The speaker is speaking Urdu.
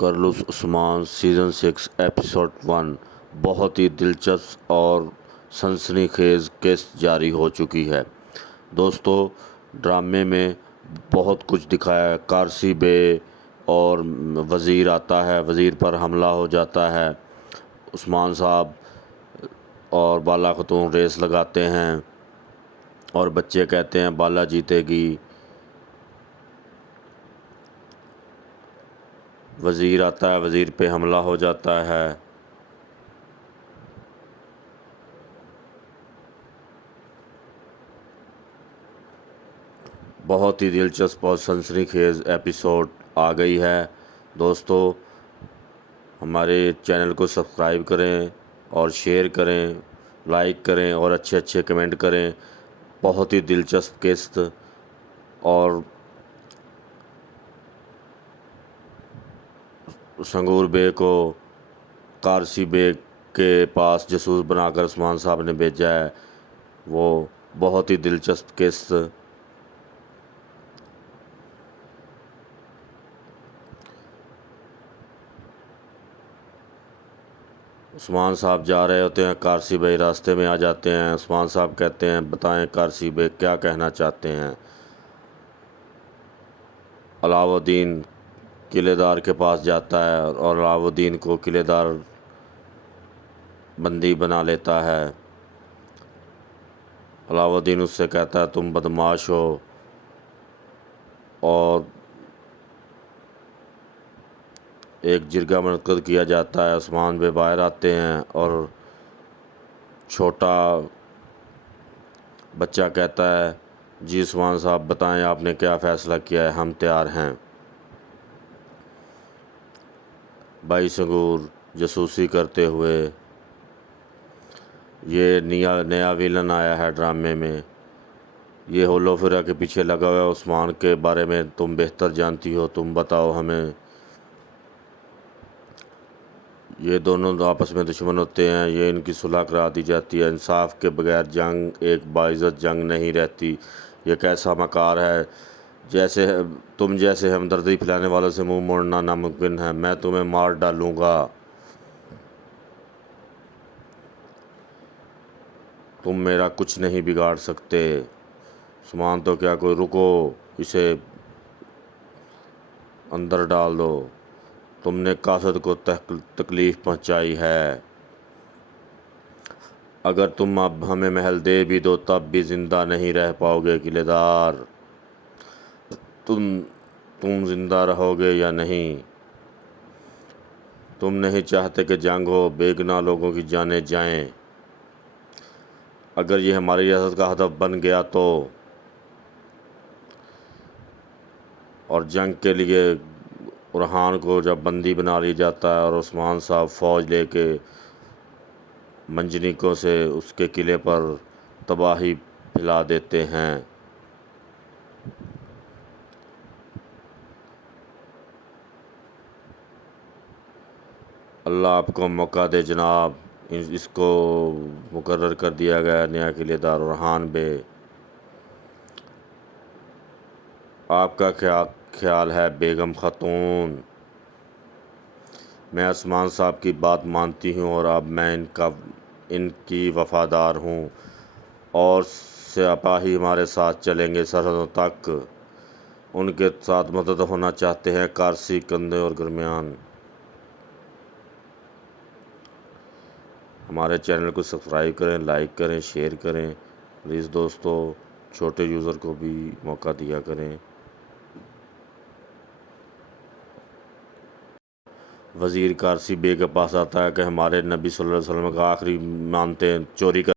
کارلوس عثمان سیزن 6 ایپیسوڈ 1 بہت ہی دلچسپ اور سنسنی خیز قسط جاری ہو چکی ہے۔ دوستو، ڈرامے میں بہت کچھ دکھایا ہے۔ کارسی بے اور وزیر آتا ہے، وزیر پر حملہ ہو جاتا ہے۔ عثمان صاحب اور بالا خاتون ریس لگاتے ہیں اور بچے کہتے ہیں بالا جیتے گی۔ وزیر آتا ہے، وزیر پہ حملہ ہو جاتا ہے۔ بہت ہی دلچسپ اور سنسنی خیز ایپیسوڈ آ گئی ہے۔ دوستو، ہمارے چینل کو سبسکرائب کریں اور شیئر کریں، لائک کریں اور اچھے کمنٹ کریں۔ بہت ہی دلچسپ قسط اور سنگور بے کو کارسی بے کے پاس جاسوس بنا کر عثمان صاحب نے بھیجا ہے، وہ بہت ہی دلچسپ قسط۔ عثمان صاحب جا رہے ہوتے ہیں، کارسی بے راستے میں آ جاتے ہیں۔ عثمان صاحب کہتے ہیں بتائیں کارسی بے کیا کہنا چاہتے ہیں۔ علاؤ الدین قلعے دار کے پاس جاتا ہے اور علاؤ الدین کو قلعے دار بندی بنا لیتا ہے۔ علاؤ الدین اس سے کہتا ہے تم بدمعاش ہو، اور ایک جرگہ منعقد کیا جاتا ہے۔ عثمان بے باہر آتے ہیں اور چھوٹا بچہ کہتا ہے جی عثمان صاحب بتائیں آپ نے کیا فیصلہ کیا ہے، ہم تیار ہیں۔ بھائی سنگور جاسوسی کرتے ہوئے، یہ نیا ویلن آیا ہے ڈرامے میں، یہ ہولو فرا کے پیچھے لگا ہوا ہے۔ عثمان کے بارے میں تم بہتر جانتی ہو، تم بتاؤ ہمیں۔ یہ دونوں آپس میں دشمن ہوتے ہیں، یہ ان کی صلح کرا دی جاتی ہے۔ انصاف کے بغیر جنگ ایک باعزت جنگ نہیں رہتی۔ یہ کیسا مکار ہے، تم جیسے ہمدردی پھیلانے والوں سے منہ موڑنا ناممکن ہے، میں تمہیں مار ڈالوں گا، تم میرا کچھ نہیں بگاڑ سکتے۔ عثمان تو کیا کوئی، رکو اسے اندر ڈال دو، تم نے قاصد کو تکلیف پہنچائی ہے، اگر تم اب ہمیں محل دے بھی دو تب بھی زندہ نہیں رہ پاؤ گے قلعے دار، تم زندہ رہو گے یا نہیں؟ تم نہیں چاہتے کہ جنگ ہو، بے گناہ لوگوں کی جانیں جائیں، اگر یہ ہماری ریاست کا ہدف بن گیا تو۔ اور جنگ کے لیے ارحان کو جب بندی بنا لیا جاتا ہے اور عثمان صاحب فوج لے کے منجنیکوں سے اس کے قلعے پر تباہی پھیلا دیتے ہیں۔ اللہ آپ کو موقع دے جناب، اس کو مقرر کر دیا گیا نیا قلعے دار ارحان بے۔ آپ کا کیا خیال ہے بیگم خاتون؟ میں عثمان صاحب کی بات مانتی ہوں اور اب میں ان کی وفادار ہوں، اور سپاہی ہمارے ساتھ چلیں گے سرحدوں تک، ان کے ساتھ مدد ہونا چاہتے ہیں کارسی کندھے اور درمیان۔ ہمارے چینل کو سبسکرائب کریں، لائک کریں، شیئر کریں پلیز دوستو، چھوٹے یوزر کو بھی موقع دیا کریں۔ وزیر کارسی بے کے پاس آتا ہے کہ ہمارے نبی صلی اللہ علیہ وسلم کا آخری مانتے ہیں چوری کر